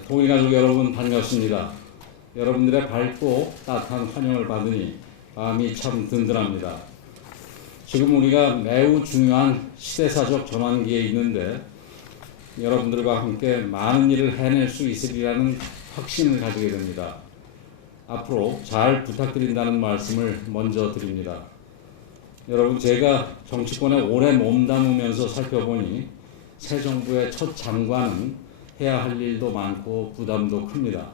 통일가족 여러분 반갑습니다. 여러분들의 밝고 따뜻한 환영을 받으니 마음이 참 든든합니다. 지금 우리가 매우 중요한 시대사적 전환기에 있는데 여러분들과 함께 많은 일을 해낼 수 있으리라는 확신을 가지게 됩니다. 앞으로 잘 부탁드린다는 말씀을 먼저 드립니다. 여러분, 제가 정치권에 오래 몸담으면서 살펴보니 새 정부의 첫 장관은 해야 할 일도 많고 부담도 큽니다.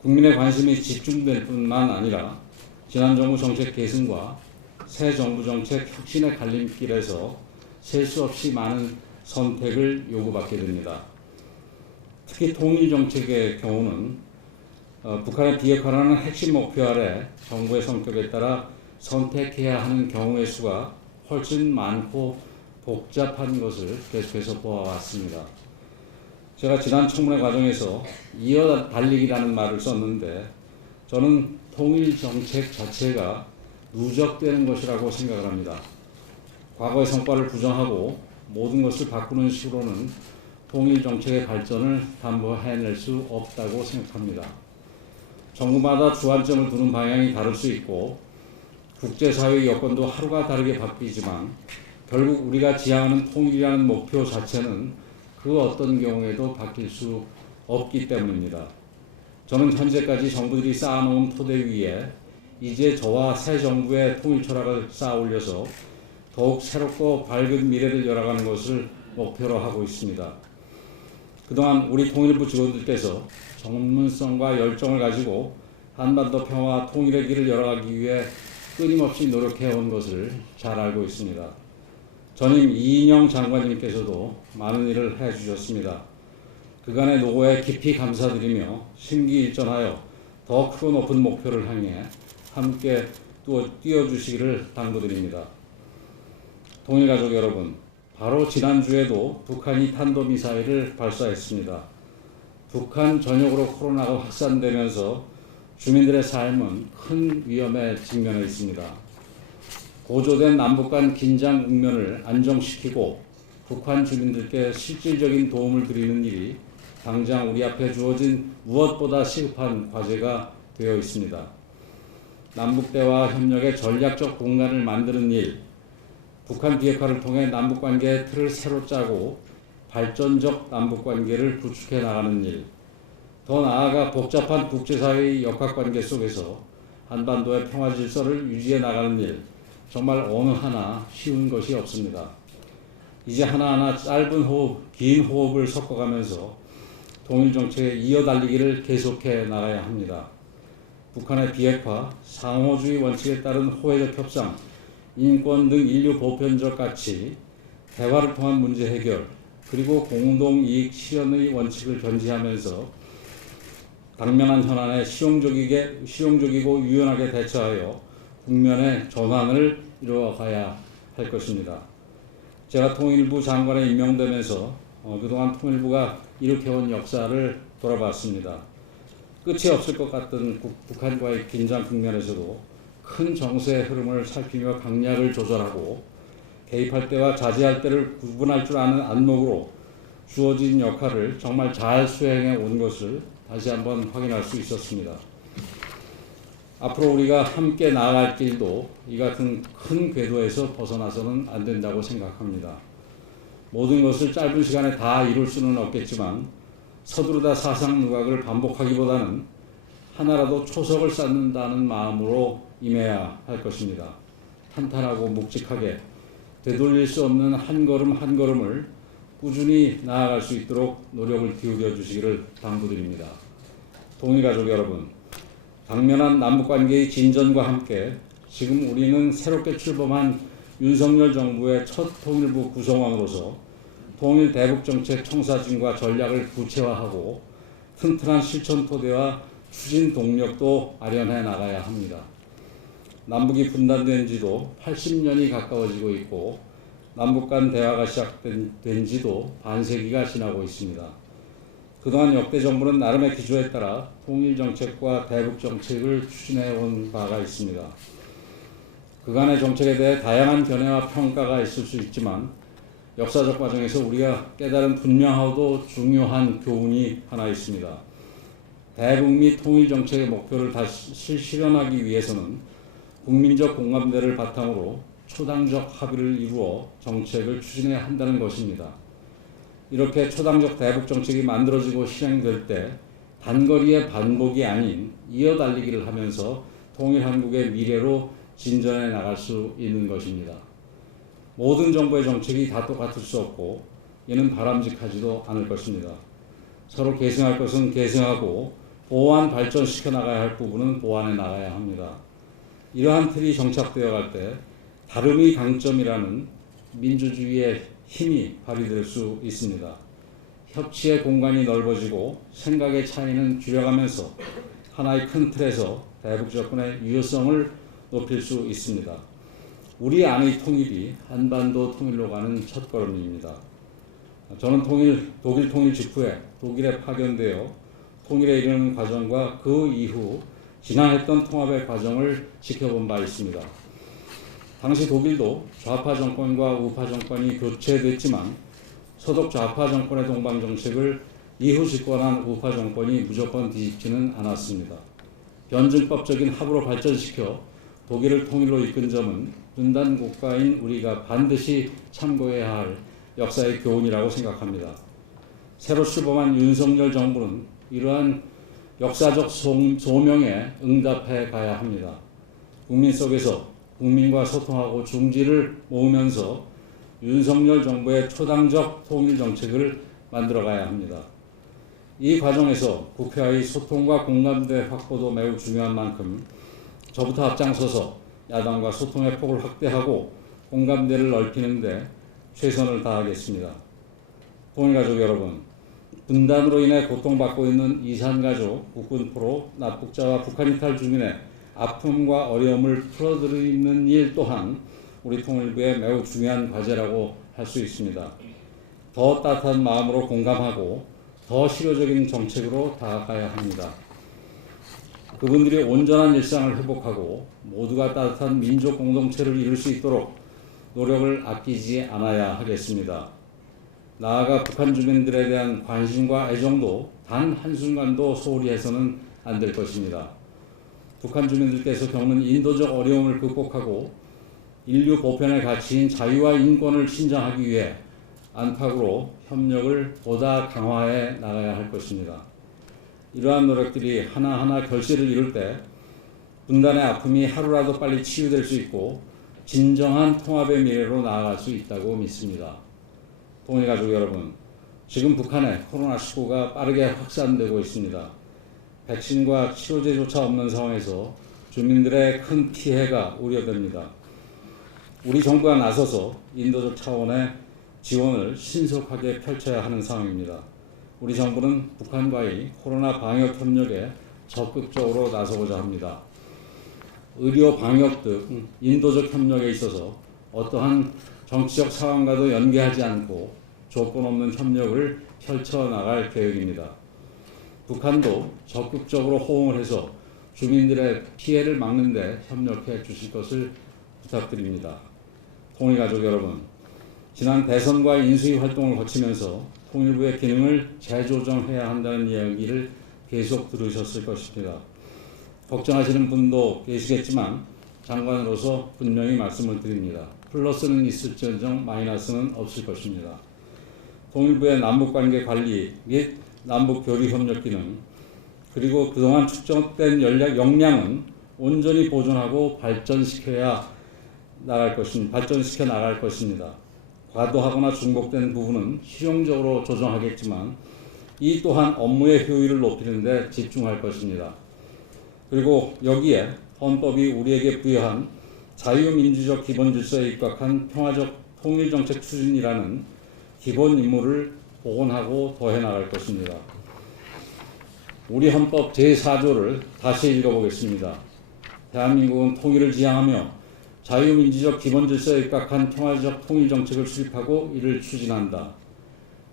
국민의 관심이 집중될 뿐만 아니라 지난 정부 정책 계승과 새 정부 정책 혁신의 갈림길에서 셀 수 없이 많은 선택을 요구받게 됩니다. 특히 통일 정책의 경우는 북한의 비핵화라는 핵심 목표 아래 정부의 성격에 따라 선택해야 하는 경우의 수가 훨씬 많고 복잡한 것을 계속해서 보아왔습니다. 제가 지난 청문회 과정에서 이어달리기라는 말을 썼는데 저는 통일 정책 자체가 누적되는 것이라고 생각을 합니다. 과거의 성과를 부정하고 모든 것을 바꾸는 식으로는 통일 정책의 발전을 담보해낼 수 없다고 생각합니다. 정부마다 주안점을 두는 방향이 다를 수 있고 국제사회의 여건도 하루가 다르게 바뀌지만 결국 우리가 지향하는 통일이라는 목표 자체는 그 어떤 경우에도 바뀔 수 없기 때문입니다. 저는 현재까지 정부들이 쌓아놓은 토대 위에 이제 저와 새 정부의 통일 철학을 쌓아 올려서 더욱 새롭고 밝은 미래를 열어가는 것을 목표로 하고 있습니다. 그동안 우리 통일부 직원들께서 전문성과 열정을 가지고 한반도 평화와 통일의 길을 열어가기 위해 끊임없이 노력해온 것을 잘 알고 있습니다. 전임 이인영 장관님께서도 많은 일을 해주셨습니다. 그간의 노고에 깊이 감사드리며 심기일전하여 더 크고 높은 목표를 향해 함께 뛰어주시기를 당부드립니다. 통일가족 여러분, 바로 지난주에도 북한이 탄도미사일을 발사했습니다. 북한 전역으로 코로나가 확산되면서 주민들의 삶은 큰 위험에 직면해 있습니다. 고조된 남북 간 긴장 국면을 안정시키고 북한 주민들께 실질적인 도움을 드리는 일이 당장 우리 앞에 주어진 무엇보다 시급한 과제가 되어 있습니다. 남북 대화 협력의 전략적 공간을 만드는 일, 북한 비핵화를 통해 남북관계의 틀을 새로 짜고 발전적 남북관계를 구축해 나가는 일, 더 나아가 복잡한 국제사회의 역학관계 속에서 한반도의 평화 질서를 유지해 나가는 일, 정말 어느 하나 쉬운 것이 없습니다. 이제 하나하나 짧은 호흡, 긴 호흡을 섞어가면서 통일정책에 이어달리기를 계속해 나가야 합니다. 북한의 비핵화, 상호주의 원칙에 따른 호혜적 협상, 인권 등 인류 보편적 가치, 대화를 통한 문제 해결, 그리고 공동이익 실현의 원칙을 견지하면서 당면한 현안에 실용적이고 유연하게 대처하여 국면의 전환을 이루어가야 할 것입니다. 제가 통일부 장관에 임명되면서 그동안 통일부가 일으켜온 역사를 돌아봤습니다. 끝이 없을 것 같던 북한과의 긴장 국면에서도 큰 정세의 흐름을 살피며 강약을 조절하고 개입할 때와 자제할 때를 구분할 줄 아는 안목으로 주어진 역할을 정말 잘 수행해 온 것을 다시 한번 확인할 수 있었습니다. 앞으로 우리가 함께 나아갈 길도 이 같은 큰 궤도에서 벗어나서는 안 된다고 생각합니다. 모든 것을 짧은 시간에 다 이룰 수는 없겠지만 서두르다 사상 누각을 반복하기보다는 하나라도 초석을 쌓는다는 마음으로 임해야 할 것입니다. 탄탄하고 묵직하게 되돌릴 수 없는 한 걸음 한 걸음을 꾸준히 나아갈 수 있도록 노력을 기울여 주시기를 당부드립니다. 통일가족 여러분, 당면한 남북관계의 진전과 함께 지금 우리는 새롭게 출범한 윤석열 정부의 첫 통일부 구성원으로서 통일 대북정책 청사진과 전략을 구체화하고 튼튼한 실천 토대와 추진 동력도 마련해 나가야 합니다. 남북이 분단된 지도 80년이 가까워지고 있고 남북 간 대화가 시작된 지도 반세기가 지나고 있습니다. 그동안 역대 정부는 나름의 기조에 따라 통일정책과 대북정책을 추진해온 바가 있습니다. 그간의 정책에 대해 다양한 견해와 평가가 있을 수 있지만 역사적 과정에서 우리가 깨달은 분명하고도 중요한 교훈이 하나 있습니다. 대북미 통일 정책의 목표를 다시 실현하기 위해서는 국민적 공감대를 바탕으로 초당적 합의를 이루어 정책을 추진해야 한다는 것입니다. 이렇게 초당적 대북 정책이 만들어지고 실행될 때 단거리의 반복이 아닌 이어달리기를 하면서 통일 한국의 미래로 진전해 나갈 수 있는 것입니다. 모든 정부의 정책이 다 똑같을 수 없고 이는 바람직하지도 않을 것입니다. 서로 계승할 것은 계승하고 보완 발전시켜 나가야 할 부분은 보완해 나가야 합니다. 이러한 틀이 정착되어 갈 때 다름이 강점이라는 민주주의의 힘이 발휘될 수 있습니다. 협치의 공간이 넓어지고 생각의 차이는 줄여가면서 하나의 큰 틀에서 대북 접근의 유효성을 높일 수 있습니다. 우리 안의 통일이 한반도 통일로 가는 첫걸음입니다. 저는 독일 통일 직후에 독일에 파견되어 통일에 이르는 과정과 그 이후 지난했던 통합의 과정을 지켜본 바 있습니다. 당시 독일도 좌파 정권과 우파 정권이 교체됐지만 서독 좌파 정권의 동방 정책을 이후 집권한 우파 정권이 무조건 뒤집지는 않았습니다. 변증법적인 합으로 발전시켜 독일을 통일로 이끈 점은 분단 국가인 우리가 반드시 참고해야 할 역사의 교훈이라고 생각합니다. 새로 출범한 윤석열 정부는 이러한 역사적 소명에 응답해 가야 합니다. 국민 속에서 국민과 소통하고 중지를 모으면서 윤석열 정부의 초당적 통일 정책을 만들어 가야 합니다. 이 과정에서 국회와의 소통과 공감대 확보도 매우 중요한 만큼 저부터 앞장서서 야당과 소통의 폭을 확대하고 공감대를 넓히는 데 최선을 다하겠습니다. 통일가족 여러분, 분단으로 인해 고통받고 있는 이산가족, 국군포로, 납북자와 북한 이탈 주민의 아픔과 어려움을 풀어드리는 일 또한 우리 통일부의 매우 중요한 과제라고 할 수 있습니다. 더 따뜻한 마음으로 공감하고 더 실효적인 정책으로 다가가야 합니다. 그분들이 온전한 일상을 회복하고 모두가 따뜻한 민족 공동체를 이룰 수 있도록 노력을 아끼지 않아야 하겠습니다. 나아가 북한 주민들에 대한 관심과 애정도 단 한순간도 소홀히 해서는 안 될 것입니다. 북한 주민들께서 겪는 인도적 어려움을 극복하고 인류 보편의 가치인 자유와 인권을 신장하기 위해 안팎으로 협력을 보다 강화해 나가야 할 것입니다. 이러한 노력들이 하나하나 결실을 이룰 때 분단의 아픔이 하루라도 빨리 치유될 수 있고 진정한 통합의 미래로 나아갈 수 있다고 믿습니다. 통일가족 여러분, 지금 북한에 코로나19가 빠르게 확산되고 있습니다. 백신과 치료제조차 없는 상황에서 주민들의 큰 피해가 우려됩니다. 우리 정부가 나서서 인도적 차원의 지원을 신속하게 펼쳐야 하는 상황입니다. 우리 정부는 북한과의 코로나 방역 협력에 적극적으로 나서고자 합니다. 의료 방역 등 인도적 협력에 있어서 어떠한 정치적 상황과도 연계하지 않고 조건 없는 협력을 펼쳐나갈 계획입니다. 북한도 적극적으로 호응을 해서 주민들의 피해를 막는 데 협력해 주실 것을 부탁드립니다. 통일가족 여러분, 지난 대선과 인수위 활동을 거치면서 통일부의 기능을 재조정해야 한다는 이야기를 계속 들으셨을 것입니다. 걱정하시는 분도 계시겠지만 장관으로서 분명히 말씀을 드립니다. 플러스는 있을지언정 마이너스는 없을 것입니다. 통일부의 남북관계 관리 및 남북교류협력 기능 그리고 그동안 축적된 역량은 온전히 보존하고 발전시켜 나갈 것입니다. 과도하거나 중복된 부분은 실용적으로 조정하겠지만 이 또한 업무의 효율을 높이는 데 집중할 것입니다. 그리고 여기에 헌법이 우리에게 부여한 자유민주적 기본질서에 입각한 평화적 통일정책 추진이라는 기본 임무를 복원하고 더해나갈 것입니다. 우리 헌법 제4조를 다시 읽어보겠습니다. 대한민국은 통일을 지향하며 자유민주적 기본질서에 입각한 평화적 통일정책을 수립하고 이를 추진한다.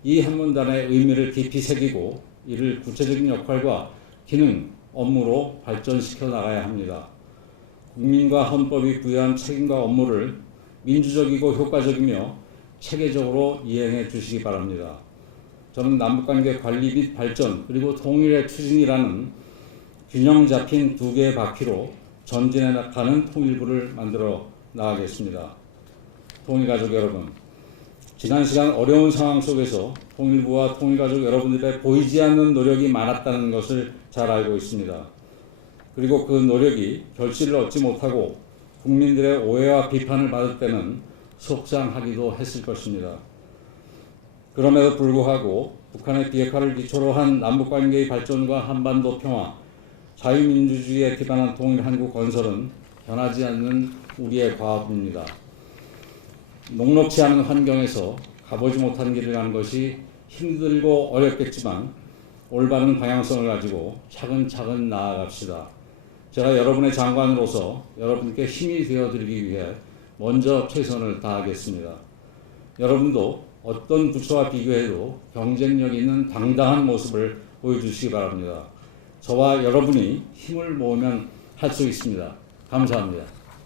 이 한 문단의 의미를 깊이 새기고 이를 구체적인 역할과 기능, 업무로 발전시켜 나가야 합니다. 국민과 헌법이 부여한 책임과 업무를 민주적이고 효과적이며 체계적으로 이행해 주시기 바랍니다. 저는 남북관계 관리 및 발전 그리고 통일의 추진이라는 균형 잡힌 두 개의 바퀴로 전진해 나가는 통일부를 만들어 나가겠습니다. 통일가족 여러분, 지난 시간 어려운 상황 속에서 통일부와 통일가족 여러분들의 보이지 않는 노력이 많았다는 것을 잘 알고 있습니다. 그리고 그 노력이 결실을 얻지 못하고 국민들의 오해와 비판을 받을 때는 속상하기도 했을 것입니다. 그럼에도 불구하고 북한의 비핵화를 기초로 한 남북관계의 발전과 한반도 평화, 자유민주주의에 기반한 통일한국 건설은 변하지 않는 우리의 과업입니다. 녹록지 않은 환경에서 가보지 못한 길을 가는 것이 힘들고 어렵겠지만 올바른 방향성을 가지고 차근차근 나아갑시다. 제가 여러분의 장관으로서 여러분께 힘이 되어드리기 위해 먼저 최선을 다하겠습니다. 여러분도 어떤 부처와 비교해도 경쟁력 있는 당당한 모습을 보여주시기 바랍니다. 저와 여러분이 힘을 모으면 할 수 있습니다. 감사합니다.